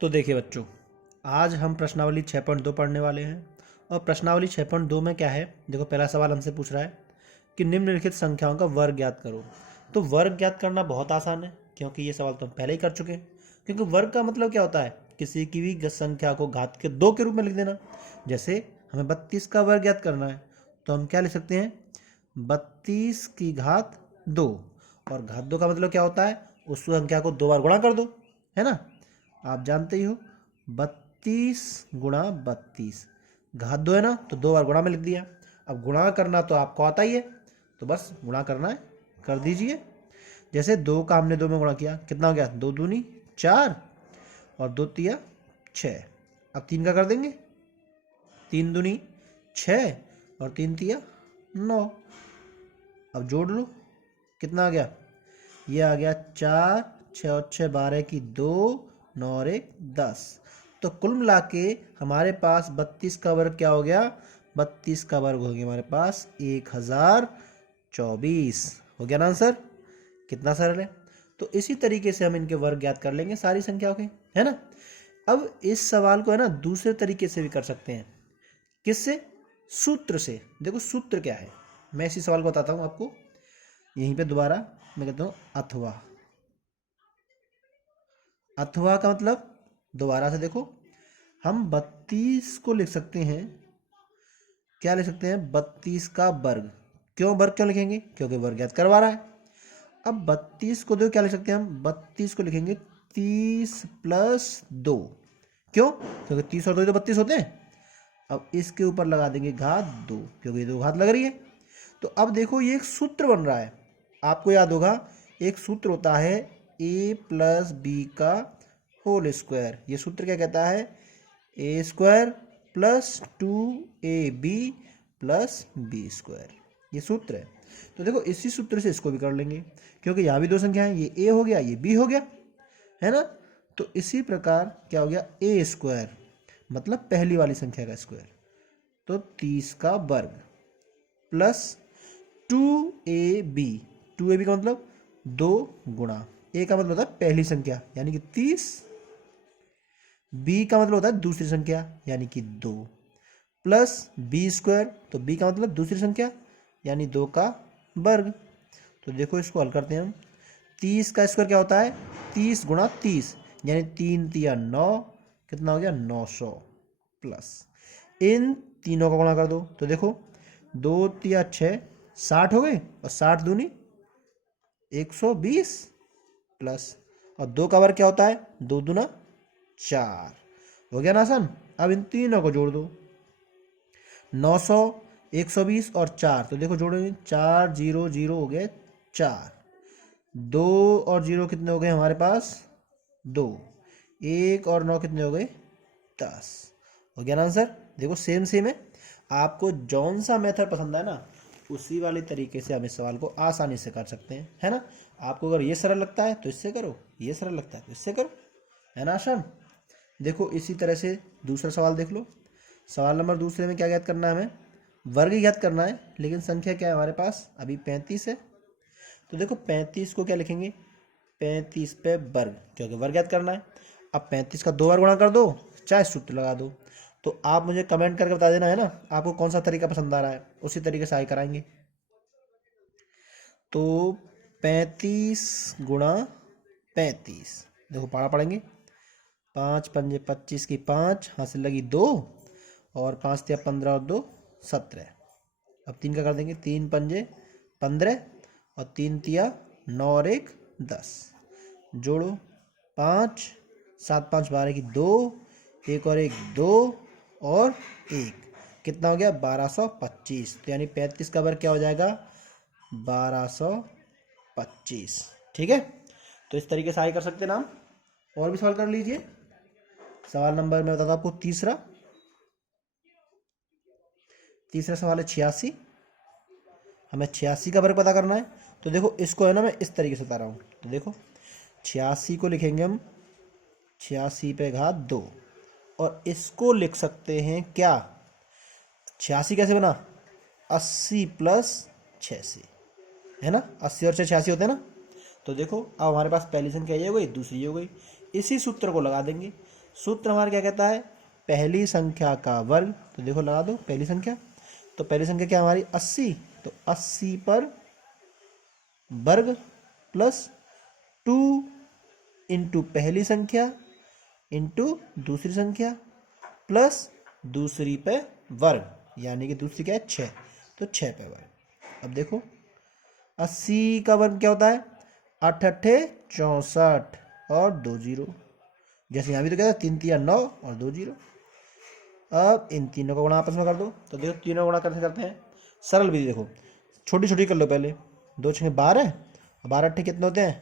तो देखिए बच्चों, आज हम प्रश्नावली 6.2 पढ़ने वाले हैं। और प्रश्नावली 6.2 में क्या है, देखो पहला सवाल हमसे पूछ रहा है कि निम्नलिखित संख्याओं का वर्ग ज्ञात करो। तो वर्ग ज्ञात करना बहुत आसान है, क्योंकि ये सवाल तो हम पहले ही कर चुके हैं। क्योंकि वर्ग का मतलब क्या होता है, किसी की भी संख्या को घात के 2 के रूप में लिख देना। जैसे हमें 32 का वर्ग ज्ञात करना है, तो हम क्या लिख सकते हैं, 32 की घात 2। और घात 2 का मतलब क्या होता है, उस संख्या को 2 बार गुणा कर दो, है ना। आप जानते ही हो, 32 गुणा 32, घात 2 है ना, तो 2 बार गुणा में लिख दिया। अब गुणा करना तो आपको आता ही है, तो बस गुणा करना है, कर दीजिए। जैसे 2 का हमने 2 में गुणा किया, कितना हो गया, 2 दूनी 4 और 2 तिया 6। अब 3 का कर देंगे, 3 दूनी 6 और 3 तिया 9। अब जोड़ लो, कितना आ गया, ये आ गया 4, 6 और 6 12 की 2, 9 और 1 10। तो कुल मिला के हमारे पास 32 का वर्ग क्या हो गया, 32 का वर्ग हो गया हमारे पास 1024। हो गया ना आंसर। कितना सरल है। तो इसी तरीके से हम इनके वर्ग ज्ञात कर लेंगे सारी संख्याओं के, है ना। अब इस सवाल को है ना दूसरे तरीके से भी कर सकते हैं। किससे, सूत्र से। देखो सूत्र क्या है, मैं इसी सवाल को बताता हूँ आपको। यहीं पे दोबारा मैं कहता हूँ अथवा। अथवा का मतलब, दोबारा से देखो, हम 32 को लिख सकते हैं, क्या लिख सकते हैं, 32 का वर्ग। क्यों वर्ग क्यों लिखेंगे, क्योंकि वर्ग ज्ञात करवा रहा है। अब 32 को देखो क्या लिख सकते हैं हम, 32 को लिखेंगे 30 प्लस 2। क्यों, क्योंकि 30 और 2 तो 32 होते हैं। अब इसके ऊपर लगा देंगे घात 2, क्योंकि 2 घात लग रही है। तो अब देखो ये एक सूत्र बन रहा है, आपको याद होगा, एक सूत्र होता है a प्लस बी का होल स्क्वायर। ये सूत्र क्या कहता है, a square plus 2ab plus b square, ये सूत्र है। तो देखो इसी सूत्र से इसको भी कर लेंगे, क्योंकि यहाँ भी 2 संख्या है, ये a हो गया ये b हो गया, है ना। तो इसी प्रकार क्या हो गया, ए स्क्वायर मतलब पहली वाली संख्या का स्क्वायर, तो 30 का वर्ग प्लस 2ab। 2ab का मतलब 2 गुणा, ए का मतलब होता है पहली संख्या यानी कि 30, बी का मतलब होता है दूसरी संख्या यानी कि 2, प्लस बी स्क्वायर, तो बी का मतलब दूसरी संख्या यानी 2 का वर्ग। तो देखो इसको हल करते हैं हम। 30 का स्क्वायर क्या होता है, 30 गुणा 30 यानी 3 तिया 9, कितना हो गया 900, प्लस इन तीनों का गुणा कर दो, तो देखो 2 तिया 6 60 हो गए, और 60 दूनी 120, प्लस और 2 का वर्ग क्या होता है, 2 दूना 4। हो गया ना आसान। अब इन तीनों को जोड़ दो, 900, 120 और 4, तो देखो जोड़ेंगे 4 0 0 हो गए 4, 2 और 0 कितने हो गए हमारे पास 2, 1 और 9 कितने हो गए 10। हो गया ना आंसर। देखो सेम सेम है, आपको जौन सा मेथड पसंद है ना, उसी वाले तरीके से हम इस सवाल को आसानी से कर सकते हैं, है ना। आपको अगर ये सरल लगता है तो इससे करो, ये सरल लगता है तो इससे करो, है ना आसान। देखो इसी तरह से दूसरा सवाल देख लो। सवाल नंबर दूसरे में क्या ज्ञात करना है, हमें वर्ग ज्ञात करना है, लेकिन संख्या क्या है हमारे पास, अभी 35 है। तो देखो 35 को क्या लिखेंगे, 35 पे वर्ग, क्योंकि वर्ग ज्ञात करना है। अब 35 का 2 बार गुणा कर दो, चाहे सूत्र लगा दो। तो आप मुझे कमेंट करके बता देना, है ना, आपको कौन सा तरीका पसंद आ रहा है, उसी तरीके से आगे कराएंगे। तो 35 गुणा 35, देखो पढ़ा पढ़ेंगे, 5 पंजे 25 की 5, हाथ से लगी 2, और 5 तिया 15 और 2 17। अब 3 का कर देंगे, 3 पंजे 15 और 3 तिया 9 और 1 10। जोड़ो 5 7 5 12 की 2, 1 और 1 2 और 1, कितना हो गया 1225। तो यानी 35 का वर्ग क्या हो जाएगा 1225। ठीक है, तो इस तरीके से आगे कर सकते हैं ना हम। और भी सवाल कर लीजिए। सवाल नंबर मैं बताता आपको तीसरा सवाल है 86। हमें 86 का वर्ग पता करना है। तो देखो इसको है ना मैं इस तरीके से बता रहा हूँ। तो देखो 86 को लिखेंगे हम 86 पे घात 2, और इसको लिख सकते हैं क्या, 86 कैसे बना, 80 प्लस 86, है ना, 80 और 86 होते हैं ना। तो देखो अब हमारे पास पहली संख्या ये हो गई, दूसरी ये हो गई, इसी सूत्र को लगा देंगे। सूत्र हमारा क्या कहता है, पहली संख्या का वर्ग, तो देखो लगा दो पहली संख्या, तो पहली संख्या क्या हमारी 80, तो 80 पर वर्ग प्लस 2 इंटू पहली संख्या इंटू दूसरी संख्या प्लस दूसरी पे वर्ग, यानी कि दूसरी क्या है 6, तो 6 पे वर्ग। अब देखो 80 का वर्ग क्या होता है, 8 अट्ठे 64 और 2 जीरो, जैसे यहाँ भी तो क्या था 3 तिया 9 और 2 जीरो। अब इन तीनों का गुणा आपस में कर दो, तो देखो तीनों गुणा कैसे करते हैं, सरल विधि देखो, छोटी छोटी कर लो पहले, 2 छः 12, 12 अट्ठे कितने होते हैं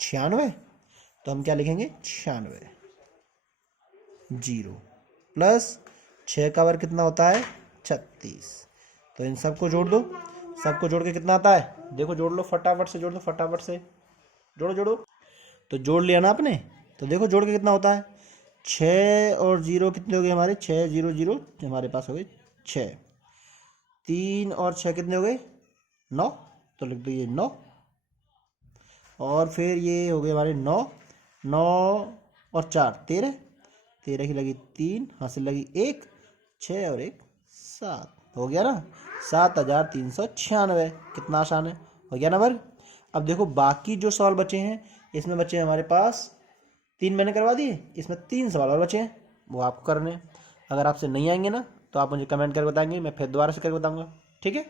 96, तो हम क्या लिखेंगे 96 जीरो प्लस 6 का वर्ग कितना होता है 36, तो इन सबको जोड़ दो, सबको जोड़ के कितना आता है, देखो जोड़ लो फटाफट से, जोड़ दो फटाफट से, जोड़ो जोड़ो, तो जोड़ लिया ना आपने, तो देखो जोड़ के कितना होता है 6 और 0 कितने हो गए हमारे 6 0 0 हमारे पास हो गए 6, 3 और 6 कितने हो गए 9, तो लिख दो ये 9, और फिर ये हो गए हमारे 9 9 और 4 13, 13 की लगी 3, हासिल लगी 1, 6 और 1 7, हो गया ना 7396, कितना आसान है, हो गया ना वर्ग। अब देखो बाकी जो सवाल बचे हैं, इसमें बचे हैं हमारे पास 3 मैंने करवा दिए, इसमें 3 सवाल और बचे हैं, वो आपको करने हैं। अगर आपसे नहीं आएंगे ना तो आप मुझे कमेंट करके बताएंगे, मैं फिर दोबारा से करके बताऊंगा, ठीक है।